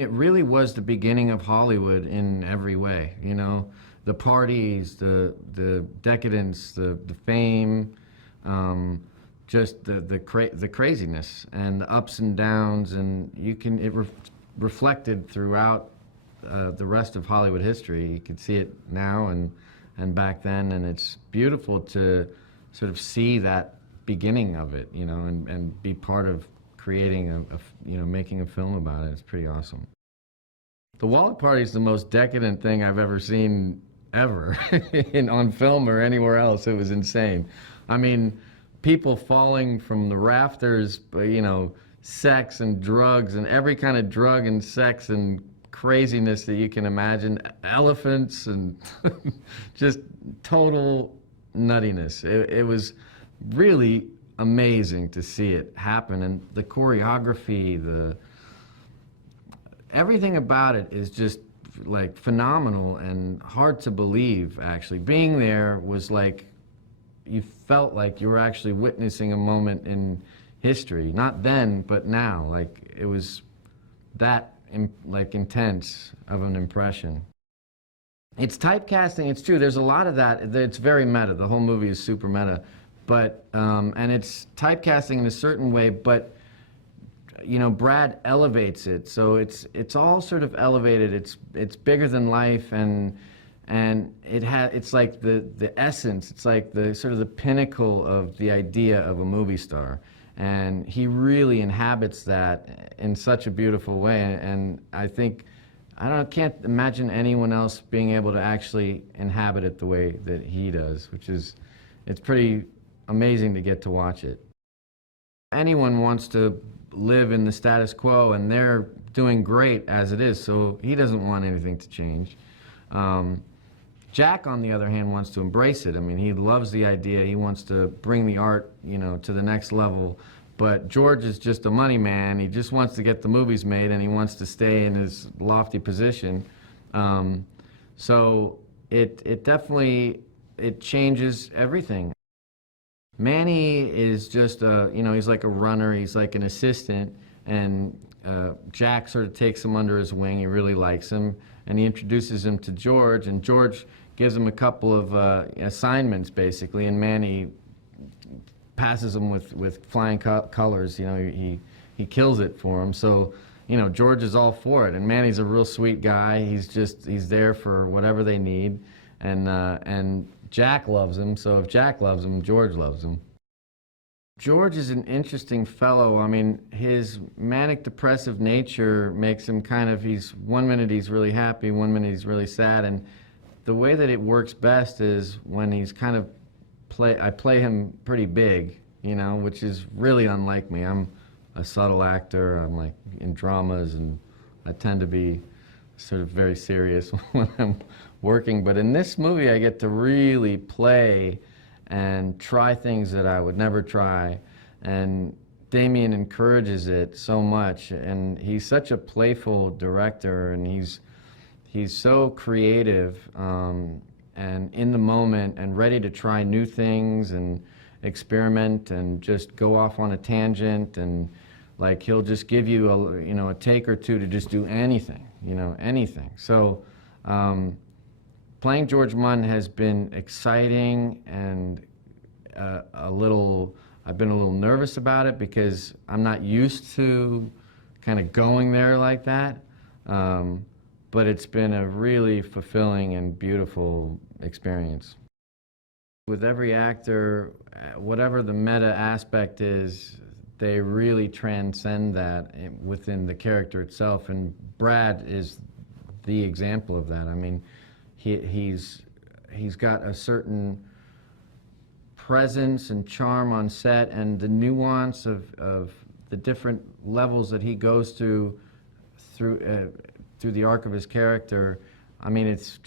It really was the beginning of Hollywood in every way, you know, the parties, the decadence, the fame, just the craziness and the ups and downs, and reflected throughout the rest of Hollywood history. You can see it now and back then, and it's beautiful to sort of see that beginning of it, you know, and be part of creating you know, making a film about it. It's pretty awesome. The Wilde Party is the most decadent thing I've ever seen ever on film or anywhere else. It was insane. I mean, people falling from the rafters, you know, sex and drugs and every kind of drug and sex and craziness that you can imagine, elephants and just total nuttiness. It was really amazing to see it happen, and the choreography, everything about it is just like phenomenal and hard to believe. Actually, being there was like, you felt like you were actually witnessing a moment in history. Not then, but now. Like, it was that like intense of an impression. It's typecasting, it's true, there's a lot of that. It's very meta. The whole movie is super meta. But, and it's typecasting in a certain way, but, you know, Brad elevates it. So it's all sort of elevated. It's bigger than life, and it's like the essence. It's like the sort of the pinnacle of the idea of a movie star. And he really inhabits that in such a beautiful way. And I think, can't imagine anyone else being able to actually inhabit it the way that he does, which is, it's pretty amazing to get to watch it. Anyone wants to live in the status quo, and they're doing great as it is, so he doesn't want anything to change. Jack, on the other hand, wants to embrace it. I mean, he loves the idea. He wants to bring the art, you know, to the next level. But George is just a money man. He just wants to get the movies made, and he wants to stay in his lofty position. So it definitely, it changes everything. Manny is just you know, he's like a runner. He's like an assistant, and Jack sort of takes him under his wing. He really likes him, and he introduces him to George, and George gives him a couple of assignments, basically, and Manny passes him with flying colors. You know, he kills it for him. So, you know, George is all for it, and Manny's a real sweet guy. He's there for whatever they need, and Jack loves him. So if Jack loves him, George loves him. George is an interesting fellow. I mean, his manic depressive nature makes him kind of, one minute he's really happy, one minute he's really sad, and the way that it works best is when he's kind of I play him pretty big, you know, which is really unlike me. I'm a subtle actor. I'm like in dramas, and I tend to be sort of very serious when I'm working. But in this movie, I get to really play and try things that I would never try. And Damien encourages it so much, and he's such a playful director, and he's so creative and in the moment and ready to try new things and experiment and just go off on a tangent, and like he'll just give you a take or two to just do anything, you know, anything. So playing George Munn has been exciting, and I've been a little nervous about it because I'm not used to kind of going there like that. But it's been a really fulfilling and beautiful experience. With every actor, whatever the meta aspect is, they really transcend that within the character itself, and Brad is the example of that. I mean, he's got a certain presence and charm on set, and the nuance of the different levels that he goes through the arc of his character. I mean, it's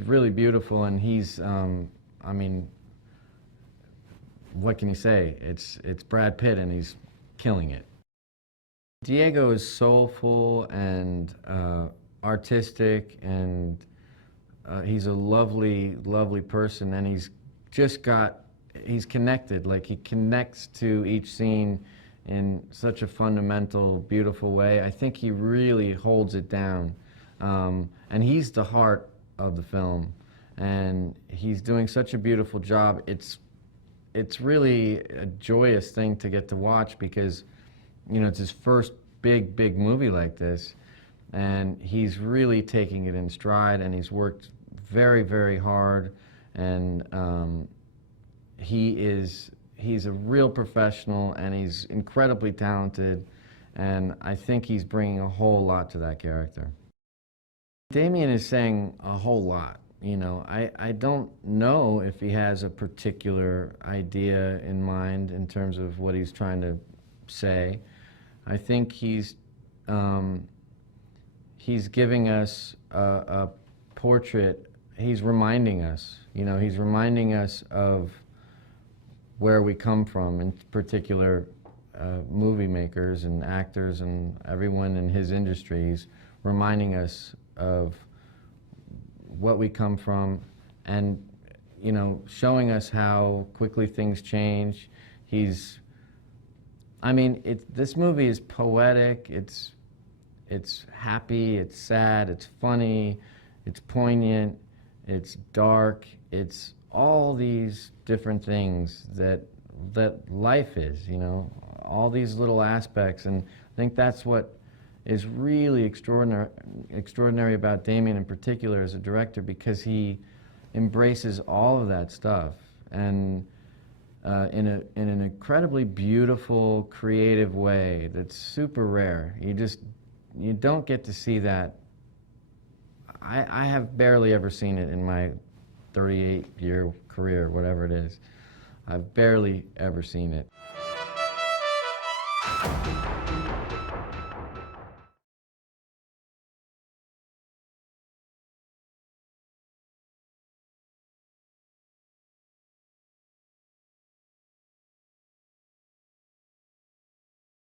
really beautiful, and he's, I mean, what can you say? It's Brad Pitt, and he's killing it. Diego is soulful and artistic, and he's a lovely, lovely person, and he's connected. Like, he connects to each scene in such a fundamental, beautiful way. I think he really holds it down. And he's the heart of the film. And he's doing such a beautiful job. It's really a joyous thing to get to watch because, you know, it's his first big movie like this. And he's really taking it in stride, and he's worked very hard. And he's a real professional, and he's incredibly talented. And I think he's bringing a whole lot to that character. Damien is saying a whole lot. You know, I don't know if he has a particular idea in mind in terms of what he's trying to say. I think he's giving us a portrait. He's reminding us, you know, he's reminding us of where we come from, in particular movie makers and actors and everyone in his industry. He's reminding us of what we come from, and, you know, showing us how quickly things change. This movie is poetic, it's happy, it's sad, it's funny, it's poignant, it's dark, it's all these different things that life is, you know, all these little aspects. And I think that's what is really extraordinary about Damien in particular as a director, because he embraces all of that stuff, and in an incredibly beautiful, creative way that's super rare. You don't get to see that. I have barely ever seen it in my 38-year career, whatever it is. I've barely ever seen it.